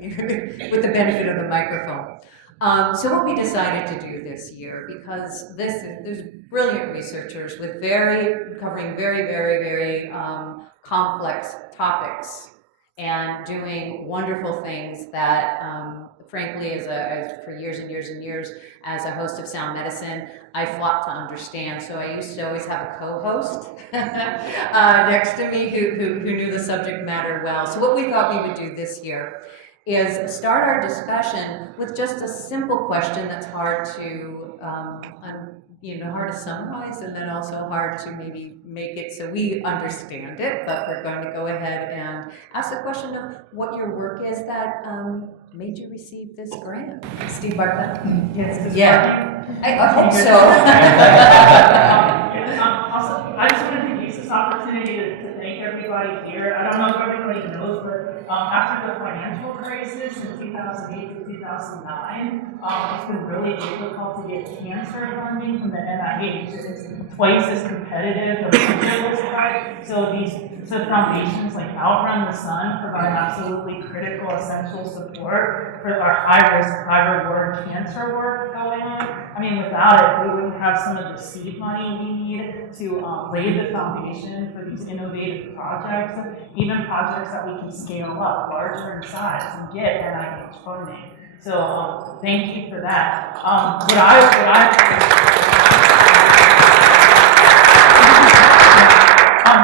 with the benefit of the microphone. So what we decided to do this year, because there's brilliant researchers with covering very complex topics and doing wonderful things that, frankly, for years and years and years, as a host of Sound Medicine, I fought to understand. So I used to always have a co-host next to me who knew the subject matter well. So what we thought we would do this year is start our discussion with just a simple question that's hard to, hard to summarize, and then also hard to maybe make it so we understand it. But we're going to go ahead and ask the question of what your work is that made you receive this grant. Steve Bartlett? Yes. Yeah. I hope so. Also, I just wanted to use this opportunity to thank everybody here. I don't know if everybody knows, but after the financial crisis in 2008 to 2009, it's been really difficult to get cancer funding from the NIH. It's twice as competitive as the side. So foundations like Outrun the Sun provide absolutely critical, essential support for our high-risk, high-reward cancer work going on. I mean, without it, we wouldn't have some of the seed money we need to lay the foundation for these innovative projects, even projects that we can scale up larger in size and get NIH funding. So thank you for that.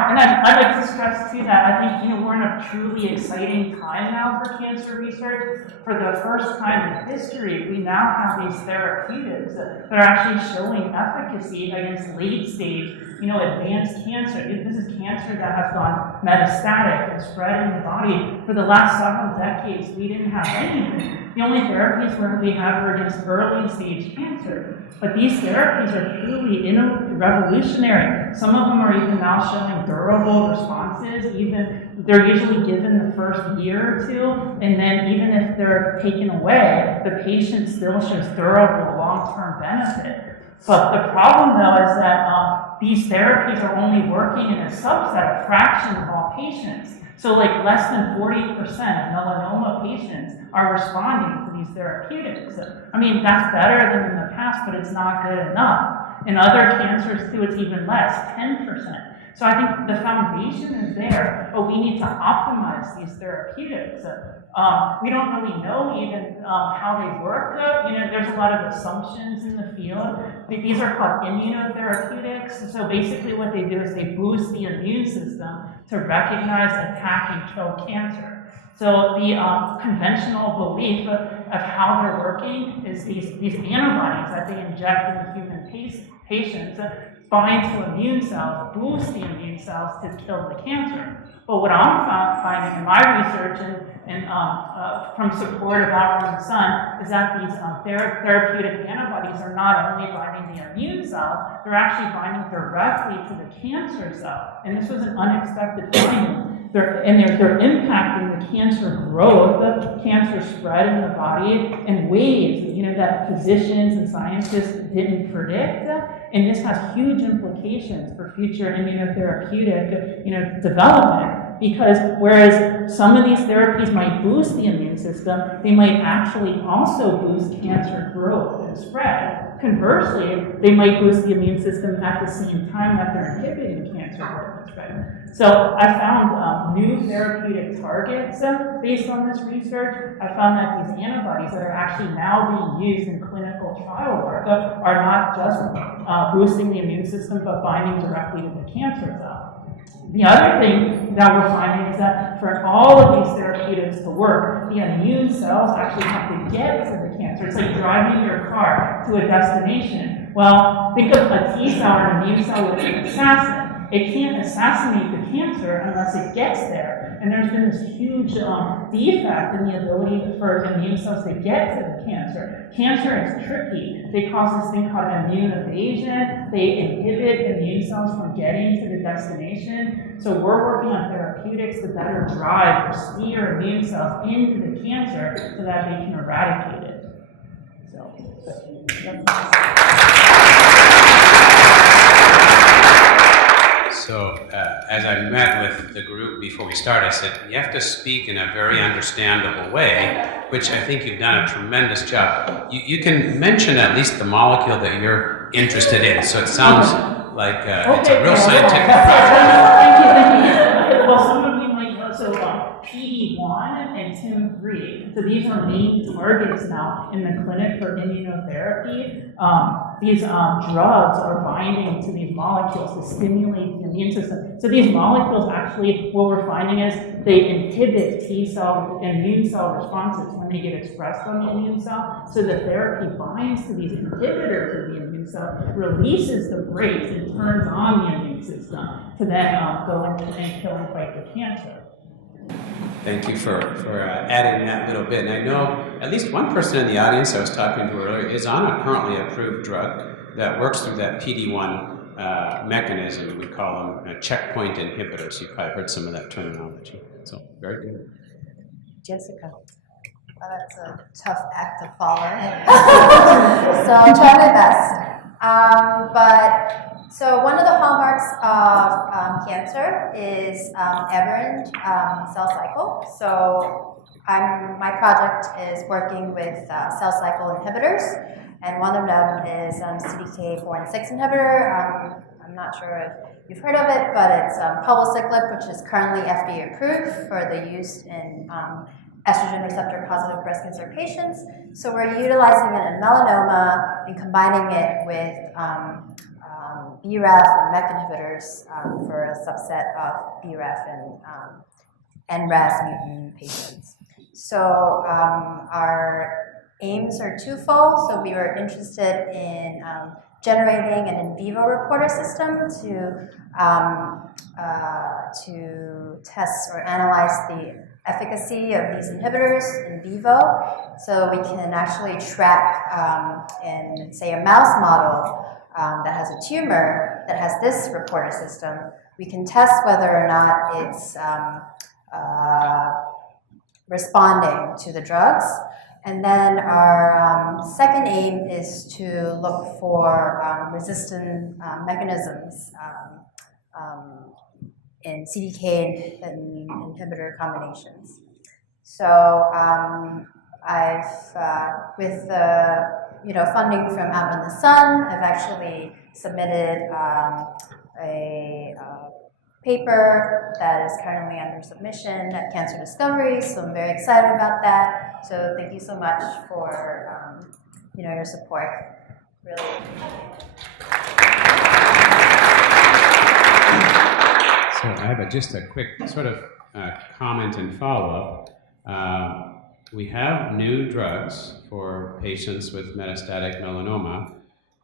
And I'd like to stress too that I think we're in a truly exciting time now for cancer research. For the first time in history, we now have these therapeutics that are actually showing efficacy against late stage, advanced cancer. This is cancer that has gone metastatic and spread in the body. For the last several decades, we didn't have anything. The only therapies we had were against early stage cancer. But these therapies are truly revolutionary. Some of them are even now showing durable responses. They're usually given the first year or two, and then even if they're taken away, the patient still shows durable long-term benefit. But the problem, though, is that these therapies are only working in a subset, a fraction of all patients. So like less than 40% of melanoma patients are responding to these therapeutics. I mean, that's better than in the past, but it's not good enough. In other cancers, too, it's even less, 10%. So I think the foundation is there, but we need to optimize these therapeutics. We don't really know even how they work. There's a lot of assumptions in the field. These are called immunotherapeutics. So basically what they do is they boost the immune system to recognize, attack, and kill cancer. So the conventional belief of how they're working is these antibodies that they inject in human patients bind to immune cells, boost the immune cells to kill the cancer. But what I'm finding in my research and from support of Outrun the Sun is that these therapeutic antibodies are not only binding the immune cells, they're actually binding directly to the cancer cell. And this was an unexpected finding. They're impacting the cancer growth, the cancer spread in the body in ways that physicians and scientists didn't predict. And this has huge implications for future immunotherapeutic development. Because whereas some of these therapies might boost the immune system, they might actually also boost cancer growth and spread. Conversely, they might boost the immune system at the same time that they're inhibiting cancer growth and spread. So I found new therapeutic targets based on this research. I found that these antibodies that are actually now being used in clinical trial work are not just boosting the immune system, but binding directly to the cancer cell. The other thing that we're finding is that for all of these therapeutics to work, the immune cells actually have to get to the cancer. It's like driving your car to a destination. Well, think of a T cell or an immune cell with an assassin. It can't assassinate the cancer unless it gets there. And there's been this huge defect in the ability for immune cells to get to the cancer. Cancer is tricky. They cause this thing called immune evasion. They inhibit immune cells from getting to the destination. So we're working on therapeutics to better drive or steer immune cells into the cancer so that they can eradicate it. So, as I met with the group before we started, I said, you have to speak in a very understandable way, which I think you've done a tremendous job. You can mention at least the molecule that you're interested in, so it sounds like it's a real scientific project. Thank you. Well, some of you might know, so PD-1 and TIM-3, so these are main targets now in the clinic for immunotherapy. These drugs are binding to these molecules to stimulate the immune system. So these molecules actually, what we're finding is they inhibit T-cell immune cell responses when they get expressed on the immune cell. So the therapy binds to these inhibitors of the immune cell, releases the brakes, and turns on the immune system to then go in and kill and fight the cancer. Thank you for adding that little bit. And I know at least one person in the audience I was talking to earlier is on a currently approved drug that works through that PD-1 mechanism. We call them checkpoint inhibitors. You've probably heard some of that terminology. So, very good. Jessica. That's a tough act to follow. So I'll try my best. So one of the hallmarks of cancer is aberrant cell cycle. So my project is working with cell cycle inhibitors, and one of them is CDK4 and 6 inhibitor. I'm not sure if you've heard of it, but it's palbociclib, which is currently FDA approved for the use in estrogen receptor positive breast cancer patients. So we're utilizing it in melanoma and combining it with BRAF and MEK inhibitors for a subset of BRAF and NRAS mutant patients. So our aims are twofold. So we were interested in generating an in vivo reporter system to test or analyze the efficacy of these inhibitors in vivo. So we can actually track in, say, a mouse model that has a tumor that has this reporter system. We can test whether or not it's responding to the drugs. And then our second aim is to look for resistant mechanisms in CDK and inhibitor combinations. So with the funding from Out in the Sun, I've actually submitted a paper that is currently under submission at Cancer Discovery, so I'm very excited about that. So thank you so much for your support. Really appreciate it. So I have just a quick sort of comment and follow-up. We have new drugs for patients with metastatic melanoma,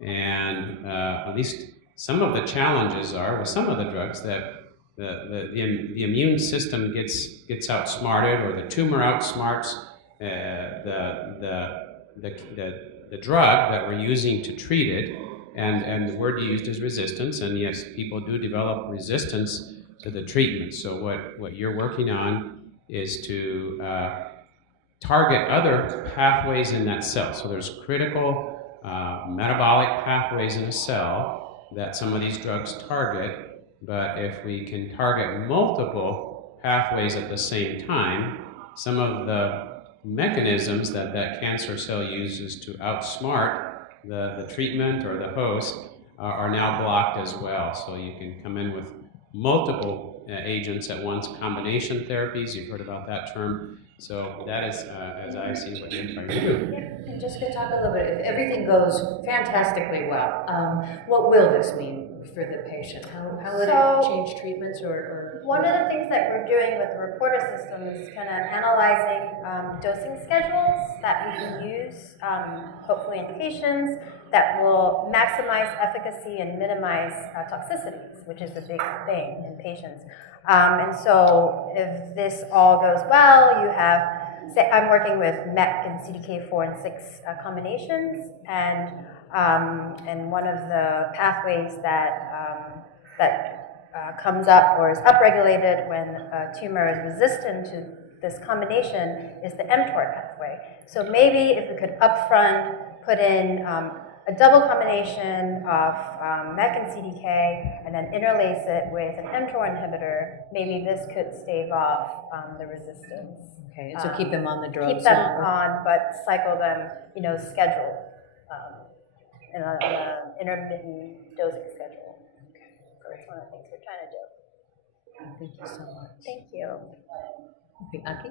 and at least some of the challenges are with some of the drugs that the immune system gets outsmarted, or the tumor outsmarts the drug that we're using to treat it, and the word used is resistance, and yes, people do develop resistance to the treatment. So what you're working on is to target other pathways in that cell. So there's critical metabolic pathways in a cell that some of these drugs target, but if we can target multiple pathways at the same time, some of the mechanisms that cancer cell uses to outsmart the treatment or the host are now blocked as well. So you can come in with multiple agents at once, combination therapies, you've heard about that term. So that is, as I've seen, what you're trying to do. And just to talk a little bit, if everything goes fantastically well, what will this mean for the patient? How would it change treatments or? One of the things that we're doing with the reporter system is kind of analyzing dosing schedules that we can use, hopefully in patients, that will maximize efficacy and minimize toxicities, which is the big thing in patients. And so if this all goes well, you have, say, I'm working with MEK and CDK4 and 6 combinations, and one of the pathways that comes up or is upregulated when a tumor is resistant to this combination is the mTOR pathway. So maybe if we could upfront put in a double combination of MEK and CDK, and then interlace it with an mTOR inhibitor, maybe this could stave off the resistance. Okay, so keep them on the drugs Keep them longer. on, but cycle them, scheduled on an intermittent dosing schedule. So that's one of the things we're trying to do. Thank you so much. Thank you. Okay, Aki?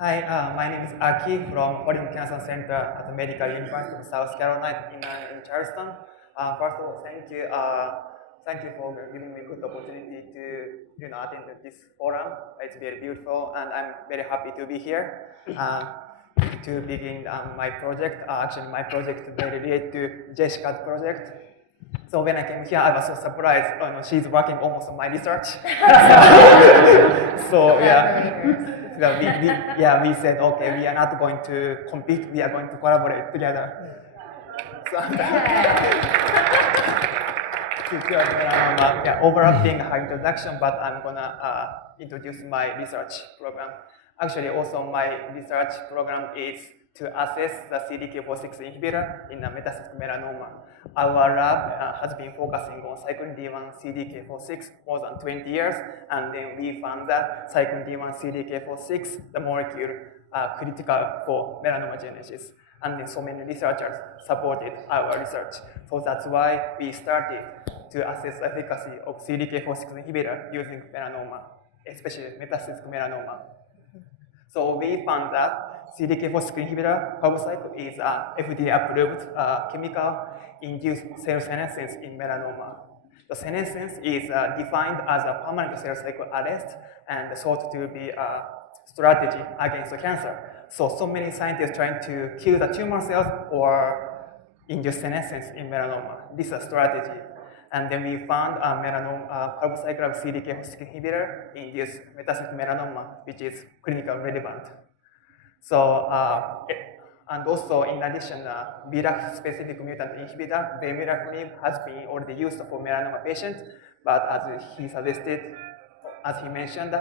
Hi, my name is Aki from Orin Cancer Center at the Medical University of South Carolina in Charleston. First of all, thank you for giving me a good opportunity to attend this forum. It's very beautiful, and I'm very happy to be here. To begin my project, actually my project is very related to Jessica's project. So when I came here, I was so surprised. She's working almost on my research. So we said, okay, we are not going to compete. We are going to collaborate together. So, overlapping her introduction, but I'm gonna introduce my research program. Actually, also my research program is to assess the CDK4/6 inhibitor in metastatic melanoma. Our lab has been focusing on cyclin D1 CDK4/6 more than 20 years, and then we found that cyclin D1 CDK4/6, the molecule, critical for melanoma genesis. And then so many researchers supported our research. So that's why we started to assess the efficacy of CDK4/6 inhibitor using melanoma, especially metastatic melanoma. So we found that CDK4/6 inhibitor, palbociclib, is FDA-approved chemical induced cell senescence in melanoma. The senescence is defined as a permanent cell cycle arrest and thought to be a strategy against cancer. So many scientists trying to kill the tumor cells or induce senescence in melanoma. This is a strategy. And then we found a palbociclib CDK4/6 inhibitor induced metastatic melanoma, which is clinically relevant. So, and also in addition, BRAF-specific mutant inhibitor, vemurafenib, has been already used for melanoma patients, but as he suggested, as he mentioned,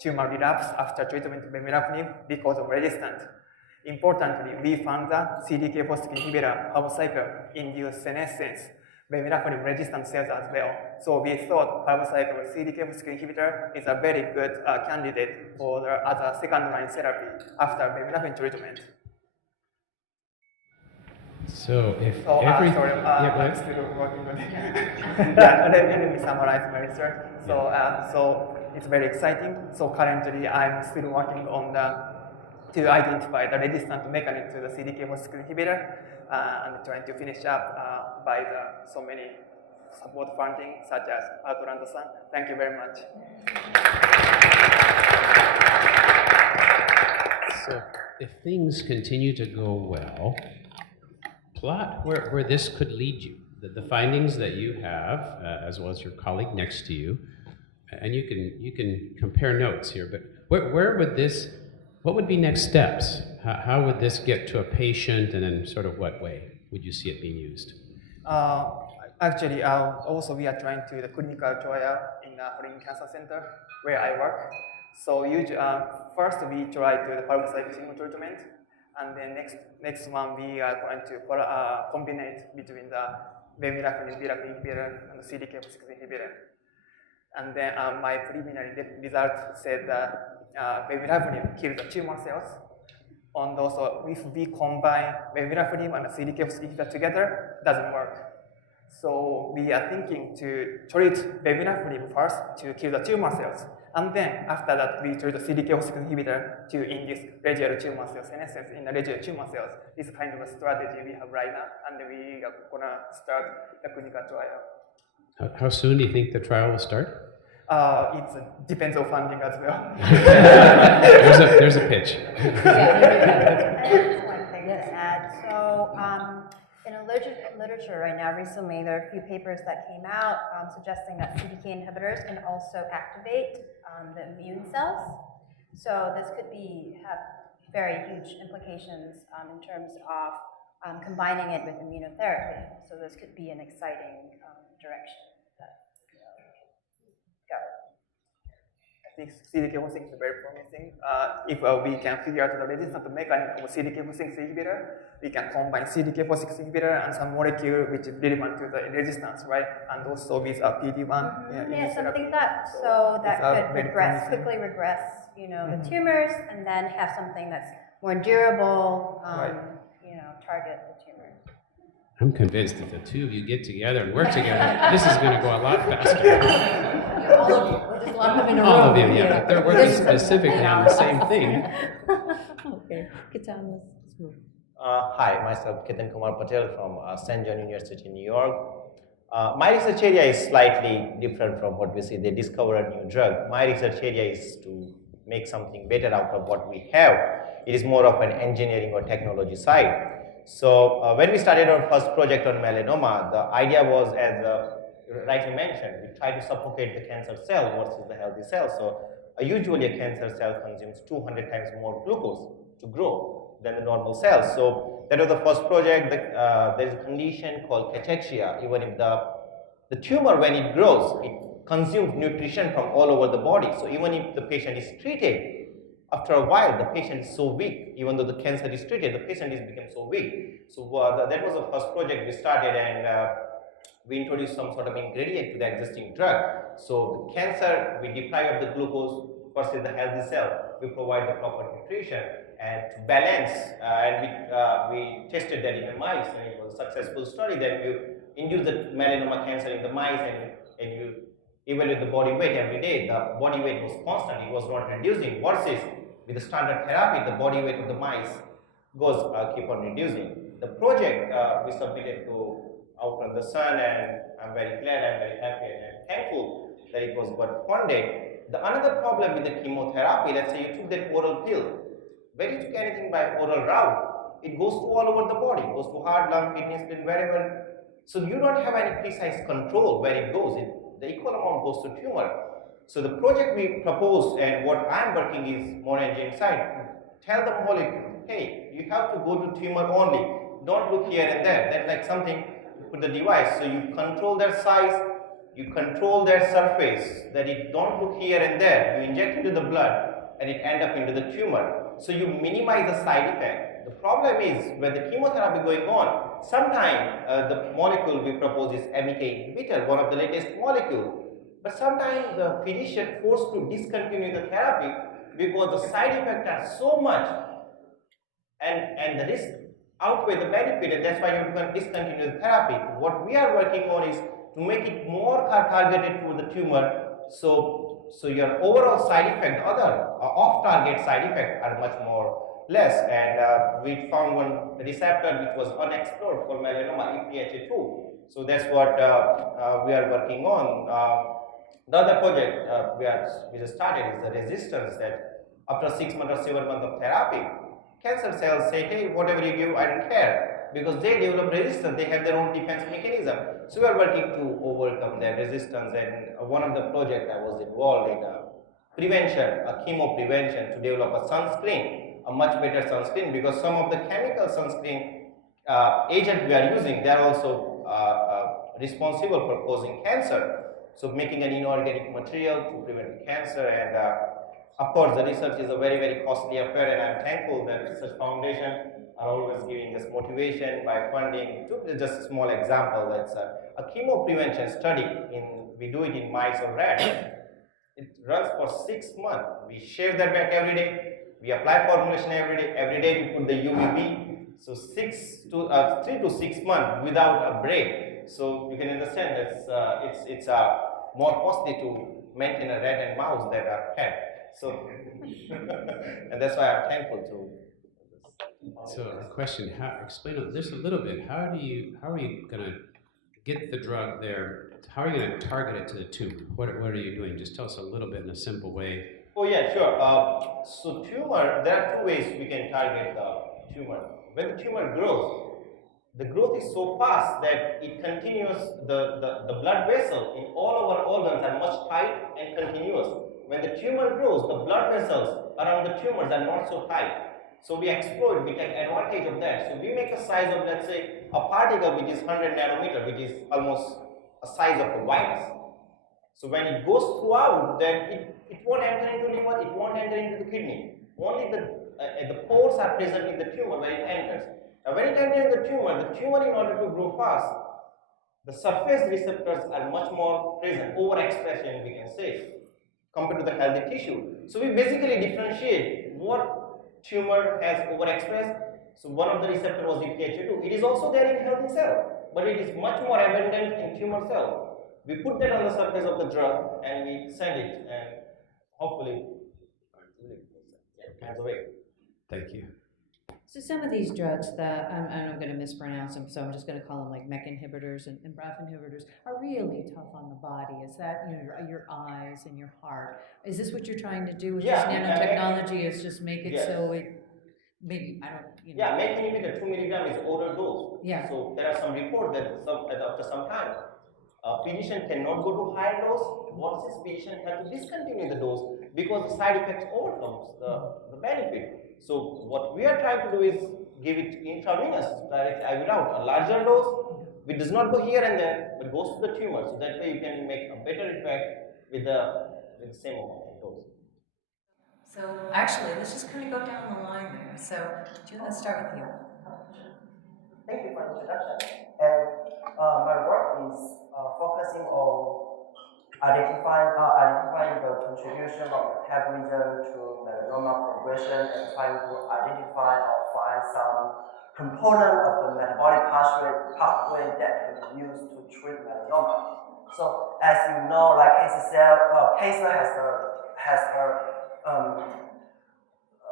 tumor relapse after treatment with vemurafenib because of resistance. Importantly, we found that CDK4/6 inhibitor, palbociclib, induced senescence, vemurafenib resistant cells as well. So we thought palbociclib CDK4/6 inhibitor is a very good candidate for as a second-line therapy after vemurafenib treatment. So if So, every... sorry, yeah, go I'm ahead. still working on it. Let me summarize my research. So it's very exciting. So currently I'm still working on to identify the resistant mechanism to the CDK4/6 inhibitor and trying to finish up by so many support funding such as Outrun. Thank you very much. So if things continue to go well, plot where this could lead you, the findings that you have, as well as your colleague next to you, and you can compare notes here, but where would this, what would be next steps? How would this get to a patient, and in sort of what way would you see it being used? Actually, also we are trying to the clinical trial in Orin Cancer Center where I work. So usually, first we try to the palbociclib single treatment, and then next one we are trying to combine it between the vemurafenib inhibitor and the CDK4/6 inhibitor. And then my preliminary result said that vemurafenib kills the tumor cells. And also, if we combine vemurafenib and the CDK4/6 inhibitor together, it doesn't work. So we are thinking to treat vemurafenib first to kill the tumor cells, and then after that we treat the CDK4/6 inhibitor to induce residual tumor cell senescence in the residual tumor cells. This is kind of a strategy we have right now, and we are gonna start the clinical trial. How soon do you think the trial will start? It depends on funding as well. There's a pitch. Just one thing to add. So, in a literature right now, recently, there are a few papers that came out suggesting that CDK inhibitors can also activate the immune cells. So this could have very huge implications in terms of combining it with immunotherapy. So this could be an exciting direction that go. I think CDK4/6 is very promising. If we can figure out the resistant mechanism of CDK4/6 inhibitor, we can combine CDK4/6 inhibitor and some molecule which is relevant to the resistance, right? And also with a PD-1. Yeah, something that could very quickly regress, you know, the Mhm. tumors, and then have something that's more durable, Right. you know, target the tumors. I'm convinced if the two of you get together and work together, this is going to go a lot faster. All of you, we'll just lock them in a room. All of you, yeah, but they're working specifically on the same thing. Okay, Kitan, let's move. Hi, myself Ketan Kumar Patel from St. John University, New York. My research area is slightly different from what we see. They discover a new drug. My research area is to make something better out of what we have. It is more of an engineering or technology side. So when we started our first project on melanoma, the idea was, as rightly mentioned, we try to suffocate the cancer cell versus the healthy cell. So usually a cancer cell consumes 200 times more glucose to grow than the normal cells. So that was the first project. There is a condition called cachexia. Even if the tumor, when it grows, it consumes nutrition from all over the body. So even if the patient is treated, after a while, the patient is so weak. Even though the cancer is treated, the patient is become so weak. So that was the first project we started, and we introduced some sort of ingredient to the existing drug. So the cancer, we deprive of the glucose versus the healthy cell. We provide the proper nutrition and to balance. And we tested that in the mice, and it was a successful study. Then you induce the melanoma cancer in the mice, and you evaluate the body weight every day. The body weight was constant; it was not reducing. Versus with the standard therapy, the body weight of the mice goes keep on reducing. The project we submitted to Outrun the Sun, and I'm very glad, I'm very happy, and thankful that it was got funded. The another problem with the chemotherapy, let's say you took that oral pill, when you took anything by oral route, it goes to all over the body, it goes to heart, lung, kidney, spleen, wherever. So you don't have any precise control where it goes. The equal amount goes to tumor. So the project we proposed, and what I'm working is more engineering side. Tell the molecule, hey, you have to go to tumor only. Don't look here and there. That's like something to put the device. So you control their size, you control their surface, that it don't look here and there. You inject into the blood and it end up into the tumor. So you minimize the side effect. The problem is when the chemotherapy going on, sometimes the molecule we propose is MEK inhibitor, one of the latest molecule. But sometimes the physician forced to discontinue the therapy because the side effects are so much, and the risk outweigh the benefit, and that's why you can discontinue the therapy. What we are working on is to make it more targeted to the tumor, so your overall side effect, other off-target side effects are much more less. And we found one receptor which was unexplored for melanoma, EphA2. So that's what we are working on. The other project we just started is the resistance, that after 6 months or 7 months of therapy, cancer cells say, hey, whatever you give, I don't care, because they develop resistance, they have their own defense mechanism. So we are working to overcome that resistance, and one of the projects I was involved in prevention, a chemo prevention, to develop a sunscreen, a much better sunscreen, because some of the chemical sunscreen agents we are using, they are also responsible for causing cancer. So making an inorganic material to prevent cancer, and of course the research is a very, very costly affair, and I'm thankful that Research Foundation are always giving us motivation by funding. Just a small example, it's a chemo prevention study, we do it in mice or rats. It runs for 6 months. We shave that back every day, we apply formulation every day we put the UVB. So 3 to 6 months without a break. So you can understand that it's more costly to maintain a rat and mouse than a cat. So and that's why I'm thankful to. So a question, explain this a little bit. How are you going to get the drug there? How are you going to target it to the tumor? What are you doing? Just tell us a little bit in a simple way. Oh yeah, sure. So tumor, there are two ways we can target the tumor. When the tumor grows, the growth is so fast that it continues, the blood vessel in all our organs are much tight and continuous. When the tumor grows, the blood vessels around the tumors are not so tight. So we exploit, we take advantage of that. So we make a size of, let's say, a particle which is 100 nanometer, which is almost a size of a virus. So when it goes throughout, then it won't enter into liver, it won't enter into the kidney. Only the pores are present in the tumor when it enters. Now when it enters the tumor in order to grow fast, the surface receptors are much more present, overexpression we can say, compared to the healthy tissue. So we basically differentiate what tumor has overexpressed. So one of the receptor was EphA2. It is also there in healthy cell, but it is much more abundant in tumor cell. We put that on the surface of the drug and we send it, and hopefully it finds a way. Thank you. So some of these drugs that I'm going to mispronounce them, so I'm just going to call them like MEK inhibitors and BRAF inhibitors are really tough on the body. Is that your eyes and your heart? Is this what you're trying to do with this nanotechnology? Is just make it so it maybe I don't Yeah, MEK inhibitor 2 milligram is oral dose. Yeah. So there are some reports that after some time, physician cannot go to higher dose. What is physician have to discontinue the dose because the side effects overcomes the benefit. So what we are trying to do is give it intravenous, direct IV route, a larger dose, which does not go here and there, but goes to the tumor. So that way you can make a better effect with the same amount of dose. So actually, let's just kind of go down the line there. So, June, let's start with you. Thank you for the introduction. And my work is focusing on identifying the contribution of metabolism to melanoma progression and trying to identify or find some component of the metabolic pathway that can be used to treat melanoma. So as you know, like cancer has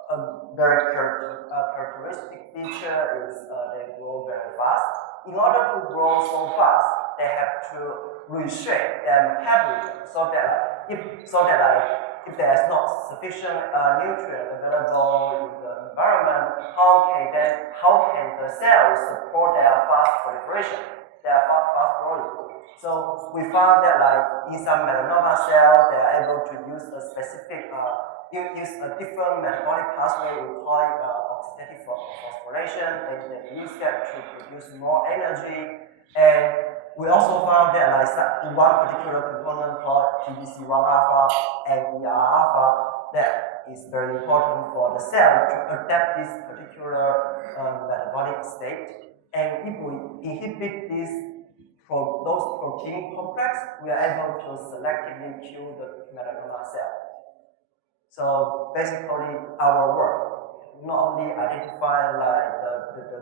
a very characteristic feature is they grow very fast. In order to grow so fast, they have to restrict their metabolism so that if there is not sufficient nutrient available in the environment, how can the cells support their fast proliferation, their fast growing? So we found that like in some melanoma cells, they are able to use a specific use a different metabolic pathway we call it oxidative phosphorylation, and they use that to produce more energy. And we also found that like one particular component called TBC1 alpha and ER alpha that is very important for the cell to adapt this particular metabolic state. And if we inhibit those protein complex, we are able to selectively kill the melanoma cell. So basically, our work not only identify like the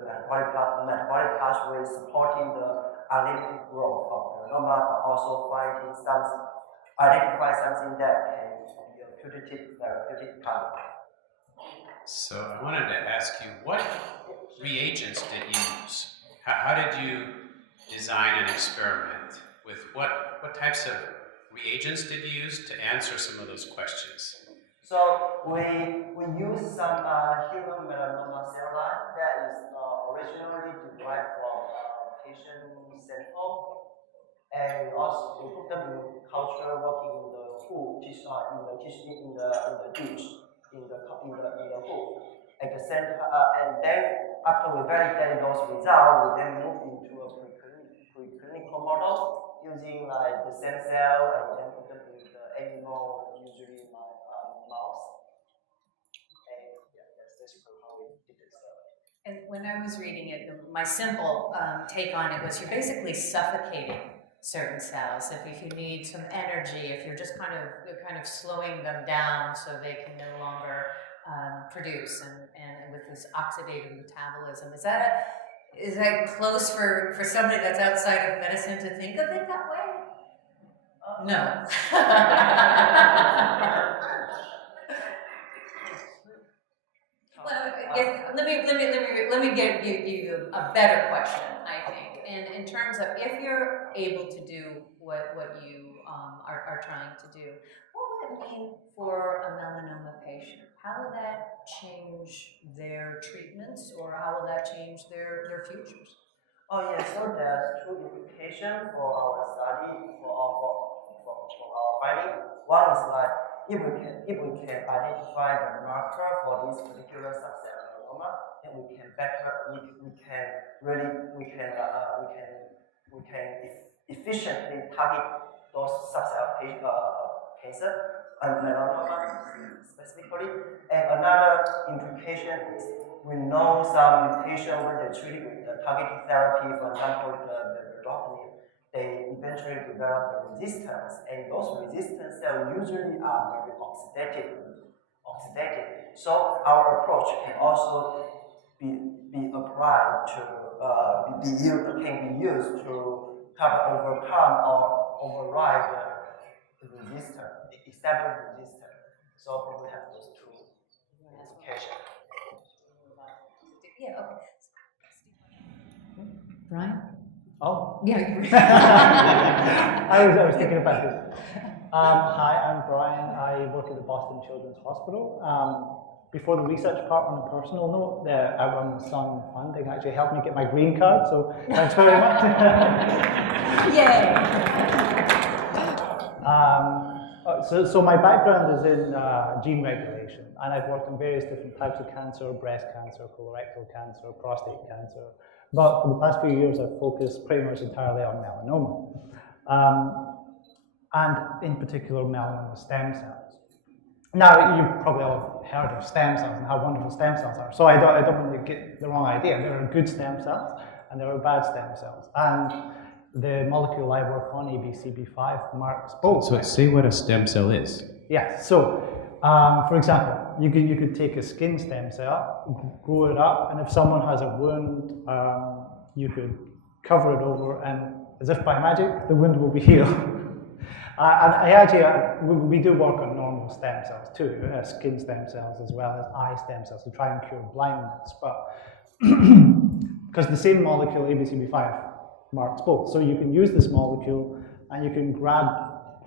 metabolic pathway supporting the unlimited growth of melanoma, but also identify something that can be a therapeutic target. So I wanted to ask you, what reagents did you use? How did you design an experiment with what types of reagents did you use to answer some of those questions? So we use some human melanoma cell line that is originally derived from patient sample, and also we put them in culture working in the pool, dish, in the dish, in the pool. At the center, and then after we validate those results, we then move into a preclinical model using like the same cell and then put them in the animal, usually mouse. And yeah, that's basically how we did this. And when I was reading it, my simple take on it was you're basically suffocating certain cells. If you need some energy, if you're just kind of slowing them down so they can no longer produce, and with this oxidative metabolism, is that close for somebody that's outside of medicine to think of it that way? No. Well, let me give you a better question, I think. And in terms of if you're able to do what you are trying to do, what would it mean for a melanoma patient? How will that change their treatments, or how will that change their futures? Oh yeah, so there's two implications for our study, for our finding. One is like if we can identify the marker for this particular subset of melanoma, then we can efficiently target those subset of cancer, melanoma specifically. And another implication is we know some patients when they treated with the targeted therapy, for example, the redoximab, they eventually develop the resistance, and those resistant cells usually are very oxidative. So our approach can also be applied to can be used to kind of overcome or override the resistance, the established resistance. So we have those two implications. Yeah, okay. Brian? Oh. Yeah. I was thinking about this. Hi, I'm Brian. I work at the Boston Children's Hospital. Before the research part, on a personal note, the Outrun the Sun funding actually helped me get my green card, so thanks very much. Yay! So my background is in gene regulation, and I've worked on various different types of cancer: breast cancer, colorectal cancer, prostate cancer. But for the past few years, I've focused pretty much entirely on melanoma, and in particular melanoma stem cells. Now, you've probably all heard of stem cells and how wonderful stem cells are. So I don't want to get the wrong idea. There are good stem cells and there are bad stem cells. And the molecule I work on, ABCB5, marks both. So say what a stem cell is. Yeah, so for example, you could take a skin stem cell, grow it up, and if someone has a wound, you could cover it over, and as if by magic, the wound will be healed. And we do work on normal stem cells too, skin stem cells as well as eye stem cells to try and cure blindness. But because the same molecule, ABCB5, marks both, so you can use this molecule and you can grab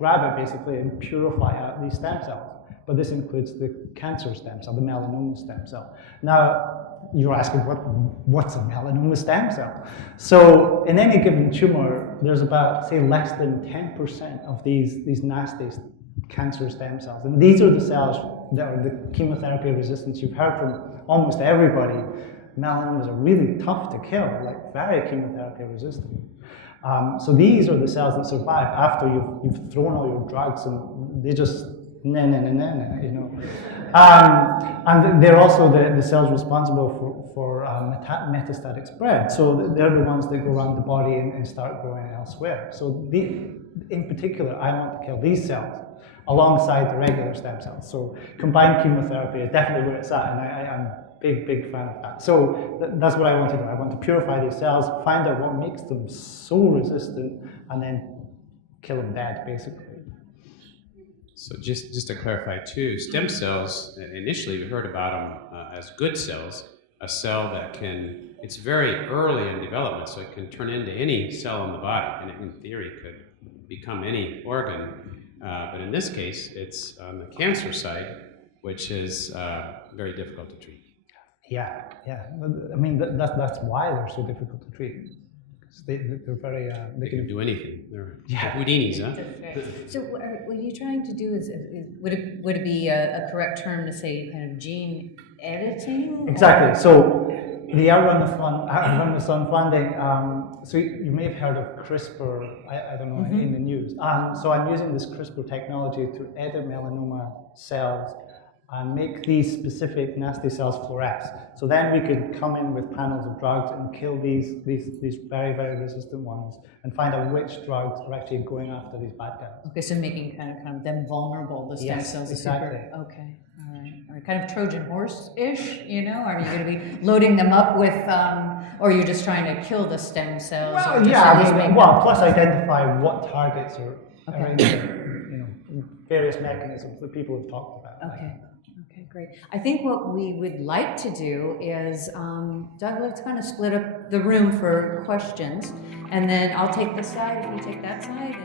it basically and purify out these stem cells. But this includes the cancer stem cell, the melanoma stem cell. Now, you're asking what's a melanoma stem cell? So in any given tumor, there's about, say, less than 10% of these nasty cancer stem cells. And these are the cells that are the chemotherapy resistance. You've heard from almost everybody. Melanomas are really tough to kill, like very chemotherapy resistant. So these are the cells that survive after you've thrown all your drugs, and they just you know. And they're also the cells responsible for metastatic spread. So they're the ones that go around the body and start growing elsewhere. So in particular, I want to kill these cells alongside the regular stem cells. So combined chemotherapy is definitely where it's at, and I'm a big fan of that. So that's what I want to do. I want to purify these cells, find out what makes them so resistant, and then kill them dead, basically. So just to clarify too, stem cells, initially we heard about them as good cells, a cell that it's very early in development, so it can turn into any cell in the body, and in theory could become any organ. But in this case, it's on the cancer side, which is very difficult to treat. Yeah. I mean, that's why they're so difficult to treat. They're very. They can do anything. They're Yeah. Houdinis, huh? So what are you trying to do? Would it be a correct term to say kind of gene editing? Exactly. So the Outrun the Sun funding. So you may have heard of CRISPR. I don't know, in the news. So I'm using this CRISPR technology to edit melanoma cells and make these specific nasty cells fluoresce. So then we could come in with panels of drugs and kill these very, very resistant ones and find out which drugs are actually going after these bad guys. Okay, so making kind of them vulnerable, the stem cells. Exactly. Okay, all right. Kind of Trojan horse-ish, you know? Are you going to be loading them up with, or you're just trying to kill the stem cells? Well, yeah, plus identify what targets are in there, various mechanisms that people have talked about. Okay. Okay, great. I think what we would like to do is, Doug, let's kind of split up the room for questions, and then I'll take this side, if you take that side.